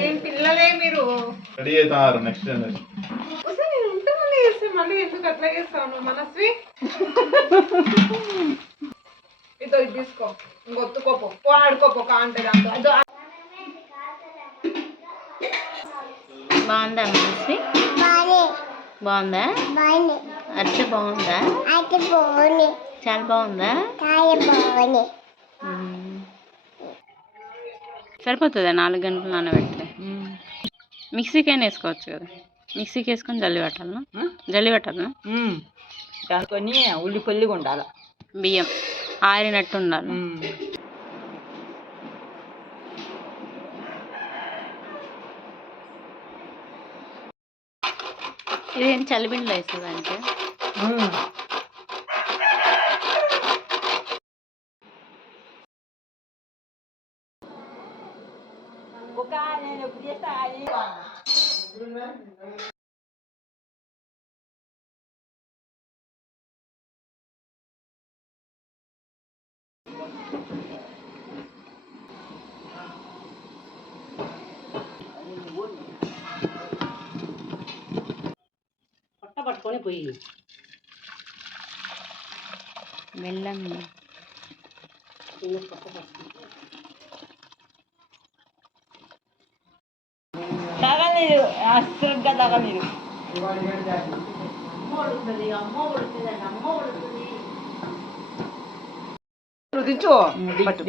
ఏం పిల్లలే మీరు? రెడీ నెక్స్ట్ జనరేషన్ మళ్ళీ ఎందుకు అట్లా చేస్తాను మనస్వి? ఇదో ఇది తీసుకో. ఇంకొత్తుకోపో పో ఆడుకోపో కాంటే దాంతో బాగుందా మనసి బాగుందా? అర్చ బాగుందా? చాలా బాగుందా. మ్మ్. సరిపోతుందా? నాలుగు గంటలు నానబెడితే. మిక్సీకైనా వేసుకోవచ్చు కదా. మిక్సీకి వేసుకొని జల్లి పెట్టాలనా జల్లి పెట్టాలనా దానికొని ఉల్లి పల్లిగా ఉండాలి. బియ్యం ఆరినట్టు ఉండాలి. ఇదేం చలిబిండిలో వేస్తుంది అంటే పొట్ట పట్టుకొని పోయి బెల్లం తగలేదు అస్సలుగా తగలేదు రుదించు పట్టు.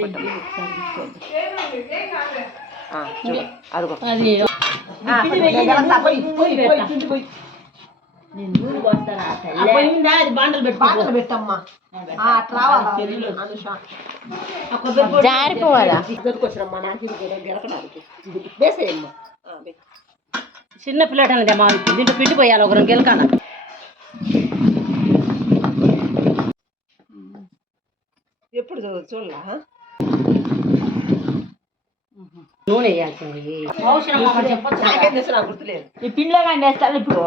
అదిగో. జారిపోవాలా చిన్న పిల్లట అన్నదమ్మా దీంట్లో పిండి పోయాలి ఒకరు గెలకాల ఎప్పుడు చూడలా నూనె వేయాల్సింది. గుర్తులేదు. ఈ పిండిలో కానీ వేస్తారు ఇప్పుడు?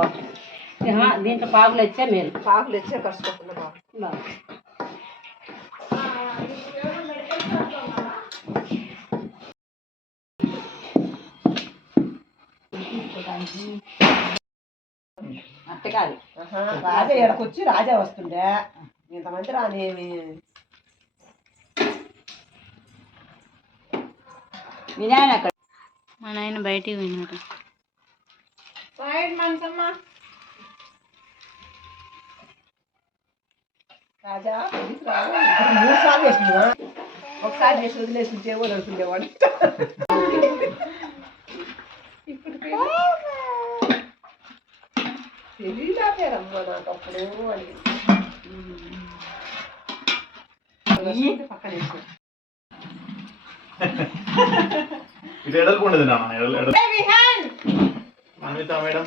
దీంట్లో పాకులు వచ్చే మేలు. పాకులు వచ్చే కష్టపడుతున్నా అట్ట కాదు రాజా ఎడకొచ్చి రాజా వస్తుండే. ఇంతమంది రానేమి? మీ నాయన అక్కడ మా నాయన బయటికి మనసమ్మ. రాజా మూడు సార్లు వేసిందా ఒకసారి చేసి వదిలేసి ఉంచేవో నడుతుండేవాడు తెలీదా పేరమ్మ నాకు అప్పుడు అని. పక్కన ఎడల్పు ఉండదు నాన్న ఎడల్ అన్విత మేడం.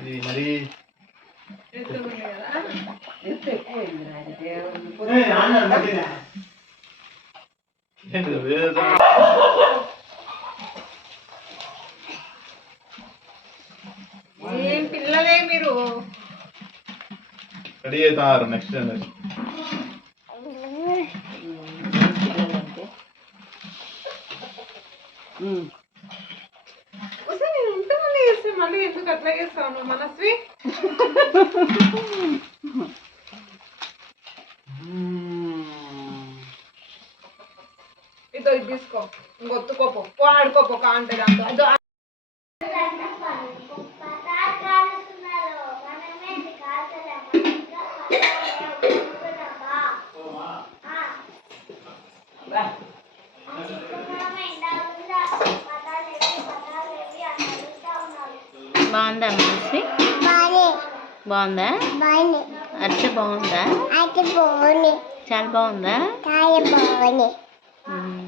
ఇది మరి ఎత్తుకుంది కదా ఎత్తు ఎక్కువైంది నాది దేవుని ఏంటిది? ఏదో ఏం పిల్లలే మీరు రెడీ అవుతున్నారు నెక్స్ట్ జనరేషన్ మళ్ళీ ఎందుకు అట్లా చేస్తాను మనస్వి ఇదో ఇది తీసుకో ఇంకొత్తుకోపో ఆడుకోపో కాంటే దాంతో బాగుందా మనసి బాగుందా? అర్చ బాగుందా? చాలా బాగుందా. మ్మ్.